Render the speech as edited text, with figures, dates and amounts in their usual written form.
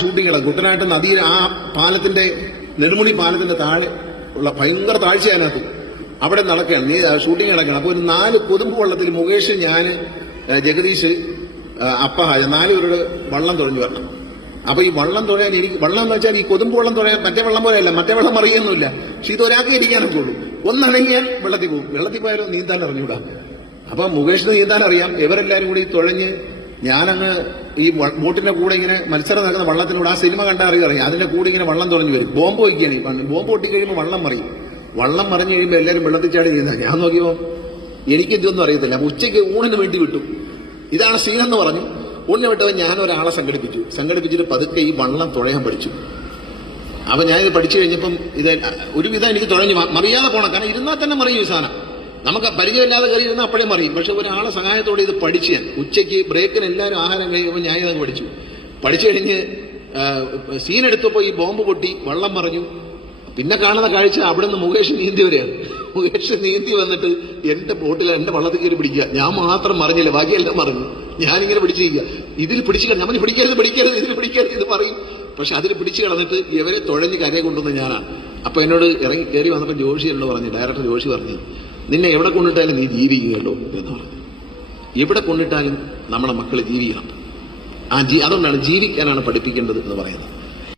Shooting കിടക്കും. കുട്ടനാട്ട് നദി ആ പാലത്തിന്റെ നെടുമുടി പാലത്തിന്റെ താഴെ ഉള്ള ഭയങ്കര താഴ്ച അതിനകത്ത് അവിടെ നടക്കുകയാണ്. നീ ഷൂട്ടിംഗ് കിടക്കണം. അപ്പൊ ഒരു 4 കൊതുമ്പ് വള്ളത്തിൽ മുകേഷ്, ഞാൻ, ജഗദീഷ്, അപ്പഹാജ 4 പേരുടെ വള്ളം തുഴഞ്ഞു വരണം. അപ്പൊ ഈ വള്ളം തുഴയാൻ എനിക്ക് വള്ളം എന്ന് വെച്ചാൽ ഈ കൊതുമ്പ് വള്ളം തുഴയാൻ മറ്റേ വെള്ളം പോലെയല്ല. മറ്റേ വെള്ളം അറിയുന്നില്ല. പക്ഷെ ഇതൊരാൾക്ക് ഇരിക്കാനൊക്കെ ഉള്ളൂ. ഒന്നണങ്ങിയാൽ വെള്ളത്തിൽ പോകും. വെള്ളത്തിൽ പോയാലും നീന്താൻ അറിഞ്ഞൂടാ. അപ്പൊ മുകേഷിന് നീന്താൻ അറിയാം. ഇവരെല്ലാരും കൂടി തുഴഞ്ഞ് ഞാനങ്ങ് ഈ ബോട്ടിന്റെ കൂടെ ഇങ്ങനെ മത്സരം നടക്കുന്ന വള്ളത്തിലൂടെ ആ സിനിമ കണ്ടാൽ അറിയാം. അതിന്റെ കൂടെ ഇങ്ങനെ വള്ളം തുഴഞ്ഞു വരും. ബോംബ് വയ്ക്കുകയാണ്. ബോംബ് പൊട്ടി കഴിയുമ്പോൾ വള്ളം മറിയും. വള്ളം മറിഞ്ഞു കഴിയുമ്പോൾ എല്ലാവരും വെള്ളത്തിൽ ചാടി നീന്താൻ. ഞാൻ നോക്കിയപ്പോൾ എനിക്ക് ഇതൊന്നും അറിയത്തില്ല. ഉച്ചയ്ക്ക് ഊണിന് വേണ്ടി വിട്ടു. ഇതാണ് സീനെന്ന് പറഞ്ഞു. ഊണിന് വിട്ടവൻ ഞാൻ ഒരാളെ സംഘടിപ്പിച്ചിട്ട് പതുക്കെ ഈ വള്ളം തുഴയാൻ പഠിച്ചു. അപ്പൊ ഞാനിത് പഠിച്ചു കഴിഞ്ഞപ്പം ഇത് ഒരുവിധം എനിക്ക് തുഴഞ്ഞു മറിയാതെ പോകണം. കാരണം ഇരുന്നാൽ തന്നെ മറിയും ഈ സാധനം. നമുക്ക് പരിചയമില്ലാതെ കയറി ഇരുന്നാൽ അപ്പോഴേ മറിയും. പക്ഷെ ഒരാളെ സഹായത്തോടെ ഇത് പഠിച്ചു ഞാൻ. ഉച്ചയ്ക്ക് ബ്രേക്കിന് എല്ലാവരും ആഹാരം കഴിയുമ്പോൾ ഞാൻ ഇതങ്ങ് പഠിച്ചു കഴിഞ്ഞ് സീനെടുത്തപ്പോൾ ഈ ബോംബ് പൊട്ടി വള്ളം മറിഞ്ഞു. പിന്നെ കാണുന്ന കാഴ്ച അവിടെ നിന്ന് മുകേഷ് നീന്തി വരെയാണ്. മുകേഷ് നീന്തി വന്നിട്ട് എന്റെ ബോട്ടിൽ എന്റെ വള്ളത്തിൽ കയറി പിടിക്കുക. ഞാൻ മാത്രം മറിഞ്ഞില്ല, ബാക്കിയെല്ലാം മറിഞ്ഞു. ഞാനിങ്ങനെ പിടിച്ചിരിക്കുക. ഇതിൽ പിടിച്ചു കിടന്നു. നമ്മൾ പിടിക്കരുത് ഇതിൽ പിടിക്കരുത് ഇത് പറയും. പക്ഷെ അതിൽ പിടിച്ചു കിടന്നിട്ട് ഇവരെ തുഴഞ്ഞ് കരയെ കൊണ്ടുവന്ന് ഞാനാണ്. അപ്പൊ എന്നോട് ഇറങ്ങി കയറി വന്നപ്പോൾ ജോഷി എന്നോട് പറഞ്ഞു, ഡയറക്ടർ ജോഷി പറഞ്ഞു, നിന്നെ എവിടെ കൊണ്ടിട്ടാലും നീ ജീവിക്കുകയുള്ളൂ എന്ന് പറഞ്ഞു. എവിടെ കൊണ്ടിട്ടാലും നമ്മുടെ മക്കളെ ജീവിക്കണം. അതുകൊണ്ടാണ് ജീവിക്കാനാണ് പഠിപ്പിക്കേണ്ടത് എന്ന് പറയുന്നത്.